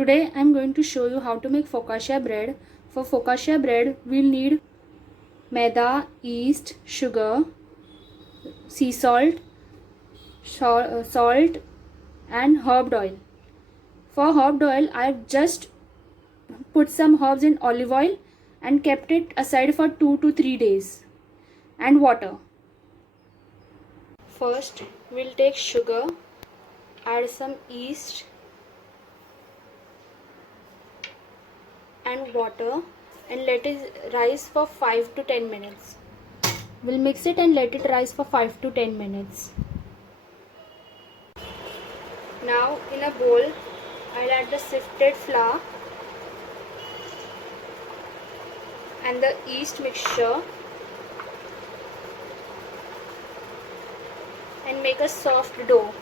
Today I am going to show you how to make focaccia bread. For focaccia bread, we'll need maida, yeast, sugar, sea salt, salt and herb oil. For herb oil, I've just put some herbs in olive oil and kept it aside for 2 to 3 days. And water. First, we'll take sugar, add some yeast and water and let it rise for 5 to 10 minutes. We'll mix it and let it rise for 5 to 10 minutes. Now in a bowl, I'll add the sifted flour and the yeast mixture and make a soft dough.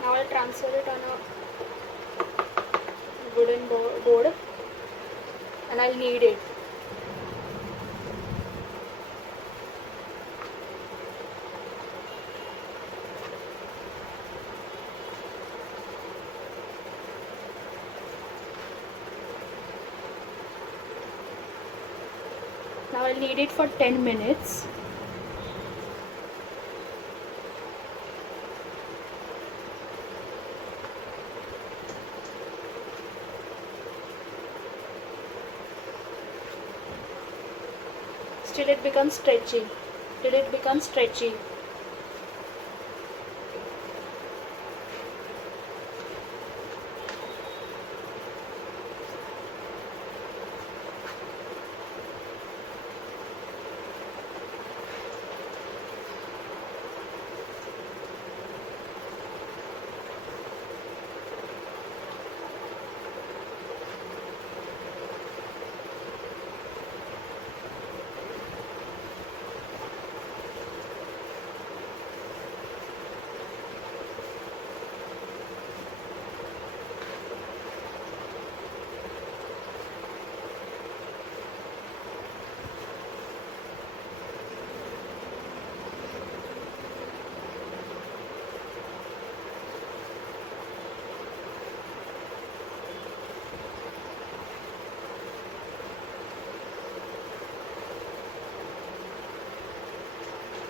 Now I'll transfer it on a wooden board and I'll knead it. Now I'll knead it for 10 minutes. Till it becomes stretchy.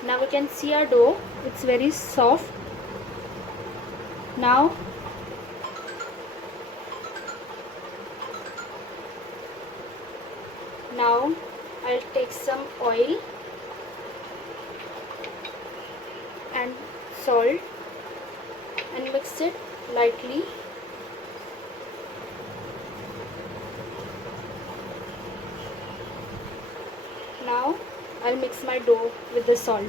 Now we can see our dough, it's very soft. Now I'll take some oil and salt and mix it lightly. Now I'll mix my dough with the salt.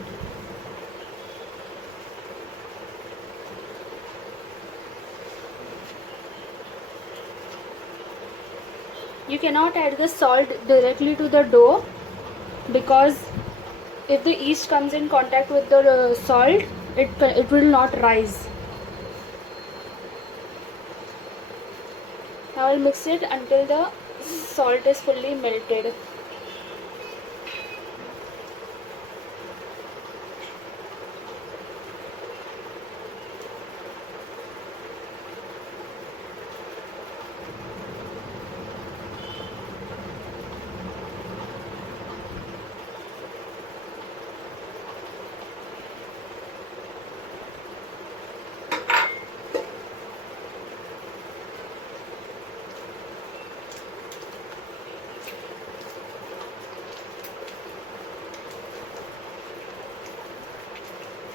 You cannot add the salt directly to the dough because if the yeast comes in contact with the salt, it will not rise. Now I'll mix it until the salt is fully melted.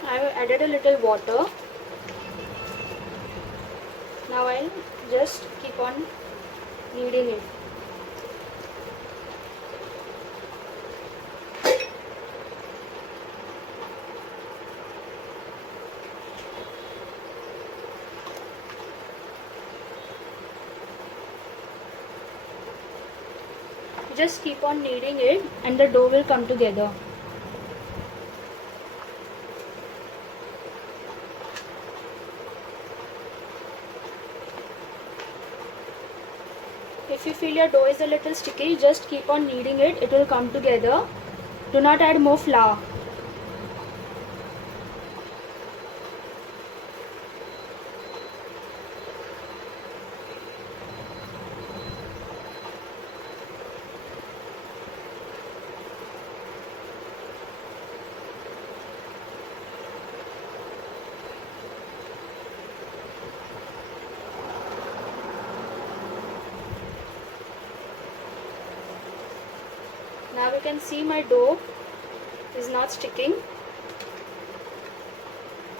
I have added a little water. Now I'll just keep on kneading it. Just keep on kneading it and the dough will come together. If you feel your dough is a little sticky, just keep on kneading it. It will come together. Do not add more flour. Now you can see my dough is not sticking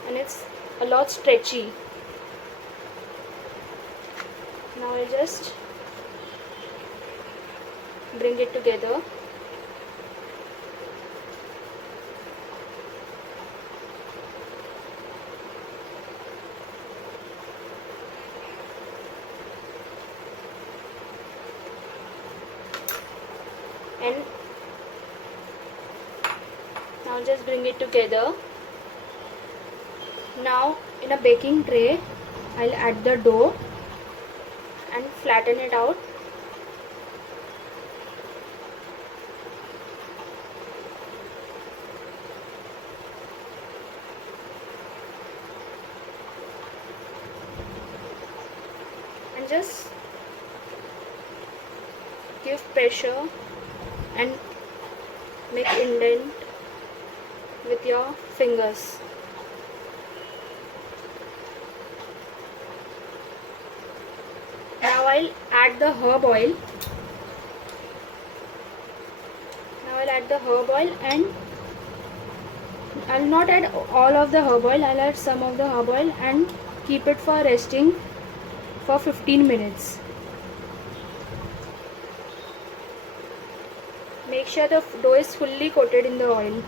and it's a lot stretchy. Now I'll just bring it together. And now just bring it together. Now in a baking tray I'll add the dough and flatten it out. And just give pressure and make indent with your fingers. Now I'll add the herb oil. And I'll not add all of the herb oil. I'll add some of the herb oil and keep it for resting for 15 minutes. Make sure the dough is fully coated in the oil.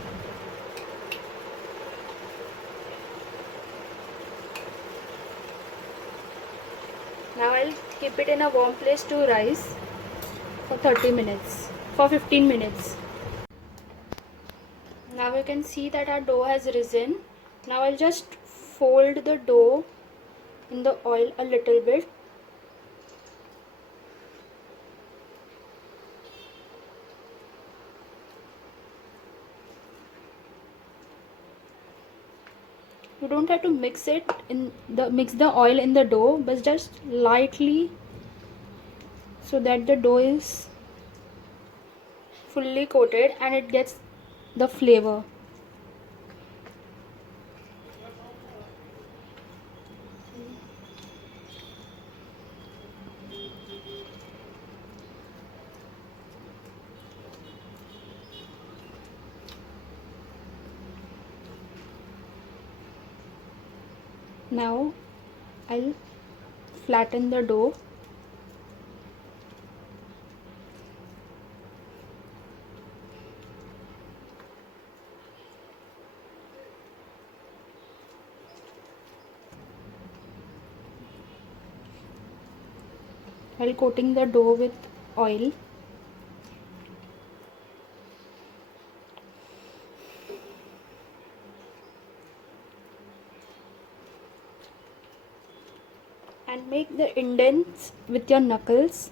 Now I'll keep it in a warm place to rise for 15 minutes. Now you can see that our dough has risen. Now I'll just fold the dough in the oil a little bit. You don't have to mix the oil in the dough, but just lightly so that the dough is fully coated and it gets the flavor. Now I'll flatten the dough. While coating the dough with oil. And make the indents with your knuckles.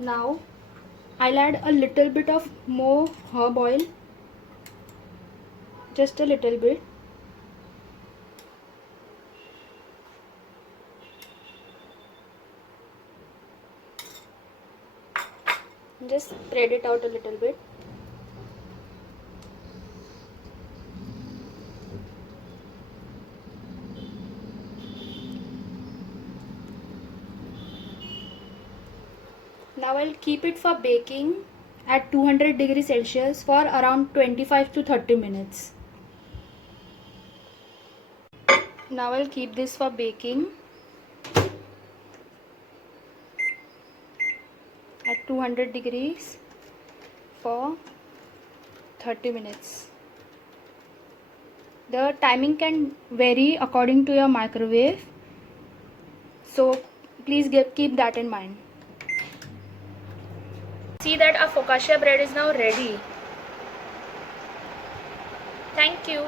Now I'll add a little bit of more herb oil, just a little bit. Just spread it out a little bit. Now I'll keep it for baking at 200 degrees Celsius for around 25 to 30 minutes. Now I'll keep this for baking at 200 degrees for 30 minutes. The timing can vary according to your microwave, so please keep that in mind. See that our focaccia bread is now ready. Thank you.